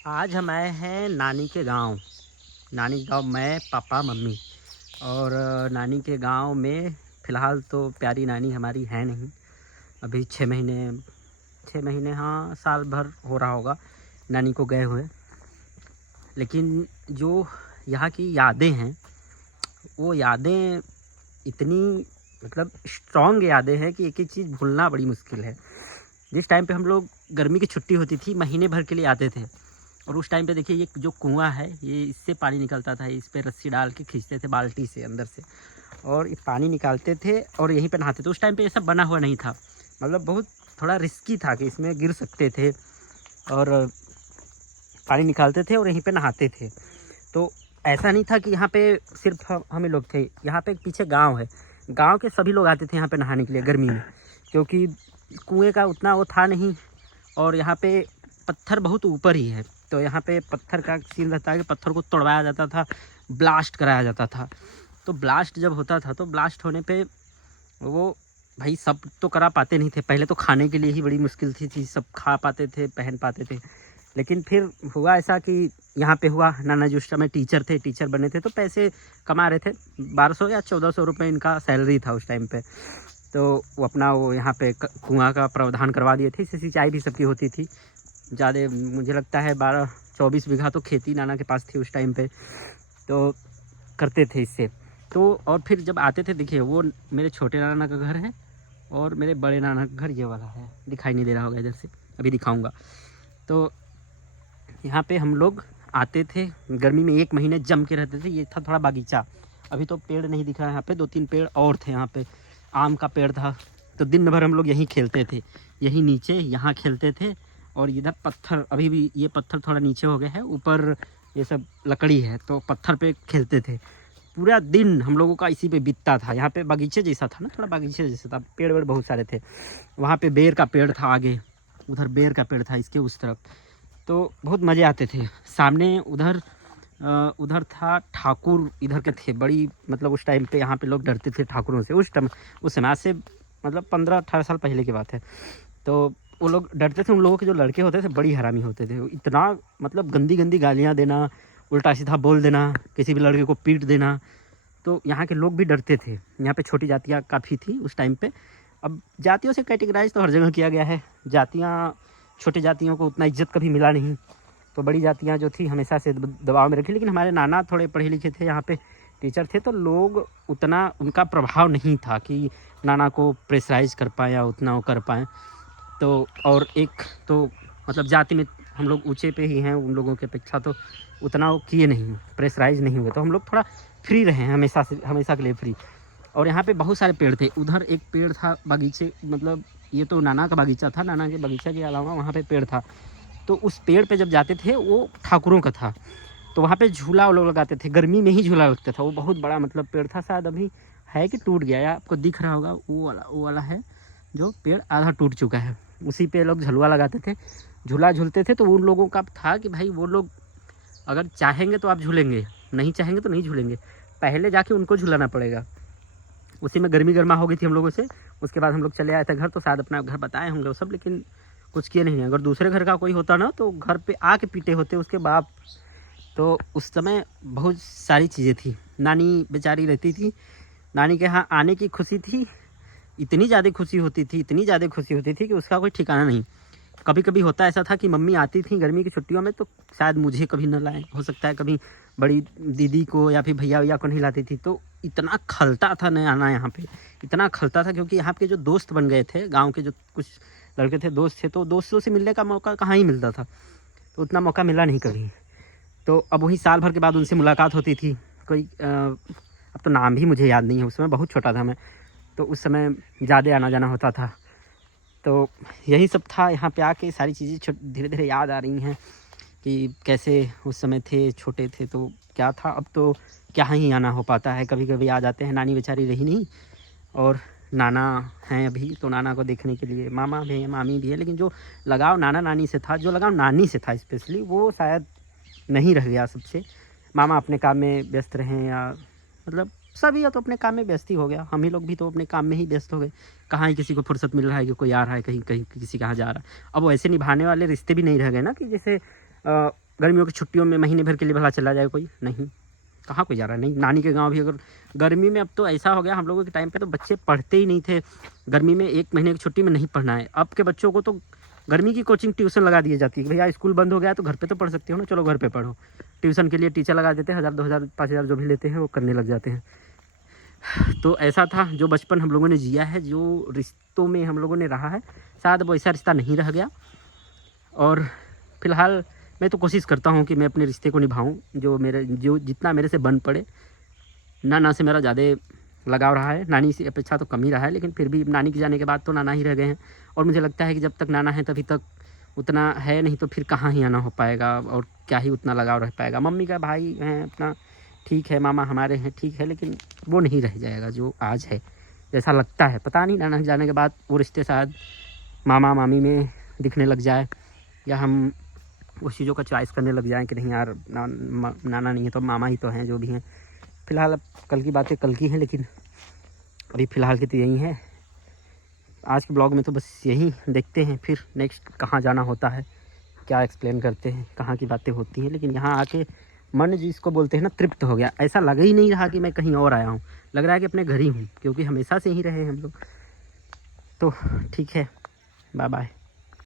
आज हम आए हैं नानी के गांव। नानी के गांव मैं, पापा, मम्मी और नानी के गांव में फ़िलहाल तो प्यारी नानी हमारी है नहीं। अभी 6 महीने हाँ, साल भर हो रहा होगा नानी को गए हुए। लेकिन जो यहाँ की यादें हैं, वो यादें इतनी मतलब स्ट्रॉन्ग यादें हैं कि एक एक चीज़ भूलना बड़ी मुश्किल है। जिस टाइम पे हम लोग गर्मी की छुट्टी होती थी, महीने भर के लिए आते थे। और उस टाइम पे देखिए, ये जो कुआँ है, ये इससे पानी निकलता था। इस पे रस्सी डाल के खींचते थे बाल्टी से अंदर से, और ये पानी निकालते थे और यहीं पे नहाते थे। उस टाइम पे ये सब बना हुआ नहीं था, मतलब बहुत थोड़ा रिस्की था कि इसमें गिर सकते थे। और पानी निकालते थे और यहीं पे नहाते थे। तो ऐसा नहीं था कि यहाँ पे सिर्फ हमें लोग थे। यहाँ पे पीछे गाँव है, गाँव के सभी लोग आते थे यहाँ पे नहाने के लिए गर्मी में, क्योंकि कुएँ का उतना वो था नहीं। और यहाँ पे पत्थर बहुत ऊपर ही है, तो यहाँ पे पत्थर का सीन रहता है कि पत्थर को तोड़वाया जाता था, ब्लास्ट कराया जाता था। तो ब्लास्ट जब होता था, तो ब्लास्ट होने पे वो भाई सब तो करा पाते नहीं थे। पहले तो खाने के लिए ही बड़ी मुश्किल थी, चीज़ सब खा पाते थे, पहन पाते थे। लेकिन फिर हुआ ऐसा कि यहाँ पे हुआ, नाना जी उस समय टीचर थे, टीचर बने थे, तो पैसे कमा रहे थे। 1200 या 1400 रुपये इनका सैलरी था उस टाइम पे। तो वो अपना वो यहाँ पे कुआँ का प्रावधान करवा दिए थे। इससे सिंचाई भी सबकी होती थी। ज़्यादा मुझे लगता है 12-24 बीघा तो खेती नाना के पास थी उस टाइम पे, तो करते थे इससे। तो और फिर जब आते थे, देखिए वो मेरे छोटे नाना का घर है और मेरे बड़े नाना का घर ये वाला है, दिखाई नहीं दे रहा होगा इधर से, अभी दिखाऊंगा। तो यहाँ पे हम लोग आते थे गर्मी में, 1 महीने जम के रहते थे। ये था थोड़ा बागीचा, अभी तो पेड़ नहीं दिख रहा है यहाँ पे, 2-3 पेड़ और थे यहाँ पे। आम का पेड़ था, तो दिन भर हम लोग यहीं खेलते थे, यहीं नीचे यहाँ खेलते थे। और इधर पत्थर, अभी भी ये पत्थर थोड़ा नीचे हो गया है, ऊपर ये सब लकड़ी है, तो पत्थर पे खेलते थे। पूरा दिन हम लोगों का इसी पे बीतता था। यहाँ पे बगीचे जैसा था ना, थोड़ा बगीचे जैसा था, पेड़ वेड़ बहुत सारे थे। वहाँ पे बेर का पेड़ था आगे, उधर बेर का पेड़ था इसके उस तरफ। तो बहुत मज़े आते थे। सामने उधर था ठाकुर, इधर के थे बड़ी, मतलब उस टाइम पे यहाँ पे लोग डरते थे ठाकुरों से। उस समय से मतलब 15-18 साल पहले की बात है। तो वो लोग डरते थे। उन लोगों के जो लड़के होते थे बड़ी हरामी होते थे, इतना मतलब गंदी गंदी गालियाँ देना, उल्टा सीधा बोल देना, किसी भी लड़के को पीट देना। तो यहाँ के लोग भी डरते थे। यहाँ पे छोटी जातियाँ काफ़ी थी उस टाइम पे। अब जातियों से कैटेगराइज तो हर जगह किया गया है। जातियाँ, छोटी जातियों को उतना इज्जत कभी मिला नहीं, तो बड़ी जातियाँ जो थी हमेशा से दबाव में रखी। लेकिन हमारे नाना थोड़े पढ़े लिखे थे, यहाँ पे टीचर थे, तो लोग उतना उनका प्रभाव नहीं था कि नाना को प्रेशराइज कर पाएँ या उतना वो कर पाएँ। तो और एक तो मतलब जाति में हम लोग ऊँचे पे ही हैं उन लोगों की अपेक्षा, तो उतना वो किए नहीं, प्रेशराइज नहीं हुए। तो हम लोग थोड़ा फ्री रहे हैं, हमेशा के लिए फ्री। और यहाँ पे बहुत सारे पेड़ थे। उधर एक पेड़ था बगीचे, मतलब ये तो नाना का बगीचा था, नाना के बगीचा के अलावा वहाँ पे पेड़ था। तो उस पेड़ पे जब जाते थे, वो ठाकुरों का था, तो वहाँ पे झूला वो लोग लगाते थे। गर्मी में ही झूला लगता था। वो बहुत बड़ा मतलब पेड़ था, शायद अभी है कि टूट गया, या आपको दिख रहा होगा वो वाला है जो पेड़ आधा टूट चुका है। उसी पे लोग झुलवा लगाते थे, झूला झूलते थे। तो उन लोगों का था कि भाई वो लोग अगर चाहेंगे तो आप झूलेंगे, नहीं चाहेंगे तो नहीं झूलेंगे, पहले जाके उनको झुलाना पड़ेगा। उसी में गर्मी गर्मा हो गई थी हम लोगों से। उसके बाद हम लोग चले आए थे घर, तो शायद अपना घर बताए होंगे वो सब, लेकिन कुछ किए नहीं। अगर दूसरे घर का कोई होता ना, तो घर पे आके पीटे होते उसके बाप। तो उस समय बहुत सारी चीज़ें थी। नानी बेचारी रहती थी, नानी के यहाँ आने की खुशी थी, इतनी ज़्यादा खुशी होती थी, इतनी ज़्यादा खुशी होती थी कि उसका कोई ठिकाना नहीं। कभी कभी होता ऐसा था कि मम्मी आती थी गर्मी की छुट्टियों में, तो शायद मुझे कभी न लाएं, हो सकता है कभी बड़ी दीदी को या फिर भैया भैया को नहीं लाती थी। तो इतना खलता था न आना यहाँ पे, इतना खलता था, क्योंकि यहाँ के जो दोस्त बन गए थे, गांव के जो कुछ लड़के थे, दोस्त थे, तो दोस्तों से मिलने का मौका कहाँ ही मिलता था। तो उतना मौका मिला नहीं कभी। तो अब वही साल भर के बाद उनसे मुलाकात होती थी। कोई अब तो नाम भी मुझे याद नहीं है, उस समय बहुत छोटा था मैं, तो उस समय ज़्यादा आना जाना होता था। तो यही सब था। यहाँ पे आके सारी चीज़ें धीरे धीरे याद आ रही हैं कि कैसे उस समय थे, छोटे थे तो क्या था। अब तो क्या ही आना हो पाता है, कभी कभी आ जाते हैं। नानी बेचारी रही नहीं, और नाना हैं अभी, तो नाना को देखने के लिए मामा भी है, मामी भी है। लेकिन जो लगाव नाना नानी से था, जो लगाव नानी से था स्पेशली, वो शायद नहीं रह गया सबसे। मामा अपने काम में व्यस्त रहे, या मतलब सभी तो अपने काम में व्यस्त ही हो गया। हम ही लोग भी तो अपने काम में ही व्यस्त हो गए। कहाँ ही किसी को फुर्सत मिल रहा है कि कोई आ रहा है, कहीं कहीं किसी कहाँ जा रहा है। अब वैसे निभाने वाले रिश्ते भी नहीं रह गए ना, कि जैसे गर्मियों की छुट्टियों में महीने भर के लिए भला चला जाए कोई? नहीं, कहाँ कोई जा रहा है। नहीं, नानी के गांव भी अगर गर्मी में, अब तो ऐसा हो गया, हम लोगों के टाइम पे तो बच्चे पढ़ते ही नहीं थे गर्मी में, 1 महीने की छुट्टी में नहीं पढ़ना है। अब के बच्चों को तो गर्मी की कोचिंग ट्यूशन लगा दी जाती है, भैया स्कूल बंद हो गया तो घर पे तो पढ़ सकते हो ना, चलो घर पे पढ़ो। ट्यूशन के लिए टीचर लगा देते हैं, 1000 2000 5000 जो भी लेते हैं वो करने लग जाते हैं। तो ऐसा था जो बचपन हम लोगों ने जिया है, जो रिश्तों में हम लोगों ने रहा है, शायद वो ऐसा रिश्ता नहीं रह गया। और फिलहाल मैं तो कोशिश करता हूँ कि मैं अपने रिश्ते को निभाऊँ, जो जितना मेरे से बन पड़े। नाना से मेरा ज़्यादा लगाव रहा है, नानी से अपेक्षा तो कम ही रहा है, लेकिन फिर भी नानी के जाने के बाद तो नाना ही रह गए हैं। और मुझे लगता है कि जब तक नाना है तभी तक उतना है, नहीं तो फिर कहाँ ही आना हो पाएगा और क्या ही उतना लगाव रह पाएगा। मम्मी का भाई हैं अपना, ठीक है, मामा हमारे हैं, ठीक है, लेकिन वो नहीं रह जाएगा जो आज है, जैसा लगता है। पता नहीं नाना के जाने के बाद वो रिश्ते शायद मामा मामी में दिखने लग जाए, या हम उस चीज़ों का चॉइस करने लग जाएँ कि नहीं यार नाना नहीं है तो मामा ही तो हैं जो भी हैं। फ़िलहाल अब कल की बातें कल की हैं, लेकिन अभी फ़िलहाल की तो यही है। आज के ब्लॉग में तो बस यही, देखते हैं फिर नेक्स्ट कहाँ जाना होता है, क्या एक्सप्लेन करते हैं, कहाँ की बातें होती हैं। लेकिन यहाँ आके मन जिसको बोलते हैं ना, तृप्त हो गया। ऐसा लग ही नहीं रहा कि मैं कहीं और आया हूँ, लग रहा है कि अपने घर ही हूँ, क्योंकि हमेशा से ही रहे हम लोग। तो ठीक है, बाय बाय।